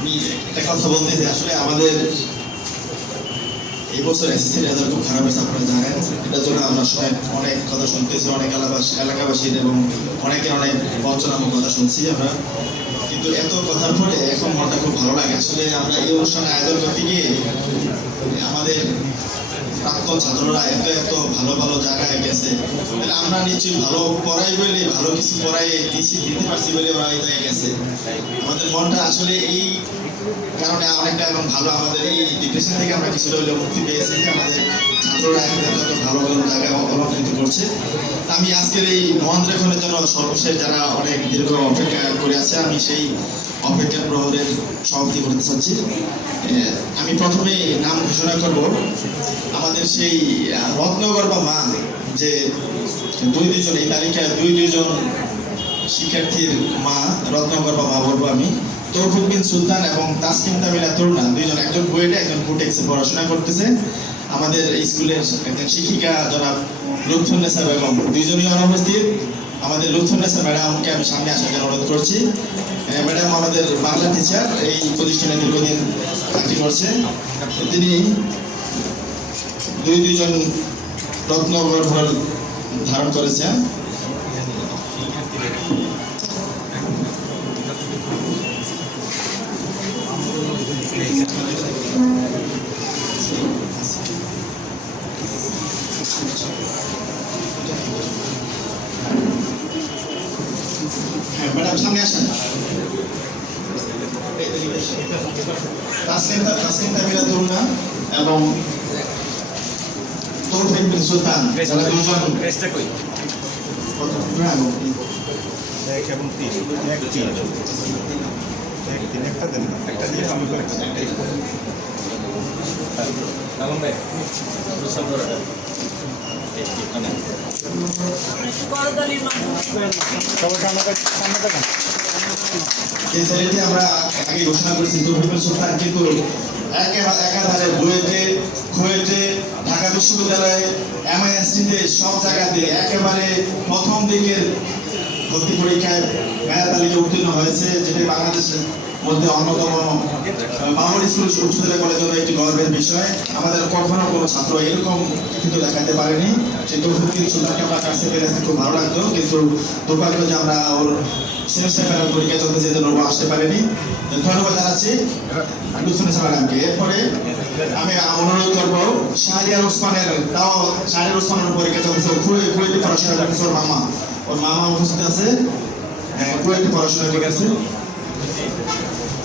আমি একটা কথা বলতে যে আসলে আমাদের এই বছর এসএসসি রেজাল্ট খুব খারাপ হয়েছে, আপনারা জানেন। এটার জন্য আমরা সবাই অনেক কথা শুনতেছি, অনেক এলাকাবাসীর এবং অনেকের অনেক বঞ্চনামূলক কথা শুনছি আমরা। কিন্তু এত কথার পরে এখন মনটা খুব ভালো লাগে। আসলে আমরা এই অনুষ্ঠানে আয়োজন করতে গিয়ে আমাদের প্রাক্তন ছাত্ররা এত এত ভালো ভালো জায়গায় গেছে, তাহলে আমরা নিশ্চয়ই ভালো পড়াই বলে, ভালো কিছু পড়াই দিতে পারছি বলে ওরা এই জায়গায় গেছে। আমাদের মনটা আসলে এই কারণে অনেকটা এখন ভালো, আমাদের এই ডিপ্রেশন থেকে আমরা কিছুটা হলেও মুক্তি পেয়েছি। আমাদের ছাত্ররা এখন এত ভালো ভালো জায়গায় অলঙ্কৃত করছে। আমি আজকের এই মহেন্দ্রক্ষণের জন্য সর্বশেষ যারা অনেক দীর্ঘ অপেক্ষা করে আছে, আমি সেই অপেক্ষা প্রহরের সমাপ্তি করতে চাচ্ছি। আমি প্রথমে নাম ঘোষণা করব আমাদের সেই রত্নগর্ভা মা, যে দুজন এই তালিকায় দুজন শিক্ষার্থীর মা, রত্নগর্ভা মা বলবো আমি, তৌফিক বিন সুলতান এবং তাসকিন তামিলা তরুণা, দুইজন, একজন বুয়েটে একজন বুটেক্সে পড়াশোনা করতেছে। আমাদের স্কুলের একজন শিক্ষিকা জনাব লুৎফুন্নেসা বেগম, দুইজনই অনুপস্থিত। আমাদের লুৎফুন্নেসা ম্যাডামকে আমি সামনে আসার জন্য অনুরোধ করছি। ম্যাডাম আমাদের বাংলা টিচার, এই প্রতিষ্ঠানে দীর্ঘদিন চাকরি করছে। তিনি দুইজন রত্নগর্ভ ধারণ করেছেন। ম্যাডাম সামনে আসেন। তাসকিন তামিলা তরুণা এবং তৌফিক বিন সুলতান, যারা দুজন এই ছেলেটি আমরা আগে ঘোষণা করেছি তৌফিক বিন সুলতান, কিন্তু একাধারে বুয়েটে, কুয়েটে, ঢাকা বিশ্ববিদ্যালয়ে, এমআইএসটিতে সব জায়গাতে একেবারে প্রথম দিকের ভর্তি পরীক্ষায় মেধা তালিকায় উত্তীর্ণ হয়েছে, যেটি বাংলাদেশের মধ্যে অন্যতম পাবলিক স্কুল উচ্চতর কলেজের একটি গর্বের বিষয়। আমাদের কখনো কোনো ছাত্র এরকম কিন্তু দেখাতে পারেনি। সেই তৌফিক বিন সুলতানকে আমরা কাছে পেরে খুব ভালো লাগতো, কিন্তু দুর্ভাগ্য যে আমরা ওর সেমিস্টার ফাইনাল পরীক্ষা চলতে যে জন্য আসতে পারেনি। ধন্যবাদ জানাচ্ছি লুৎফুন্নেসা ম্যাডামকে। এরপরে আমি অনুরোধ করবো শাহরিয়ার ওসমানের, তাও শাহরিয়ার ওসমানের পরীক্ষা চলছে, কুয়েটে পড়াশোনা করছে, ওর মামা উপস্থিত আছে, কুয়েটে পড়াশোনা করে আছে।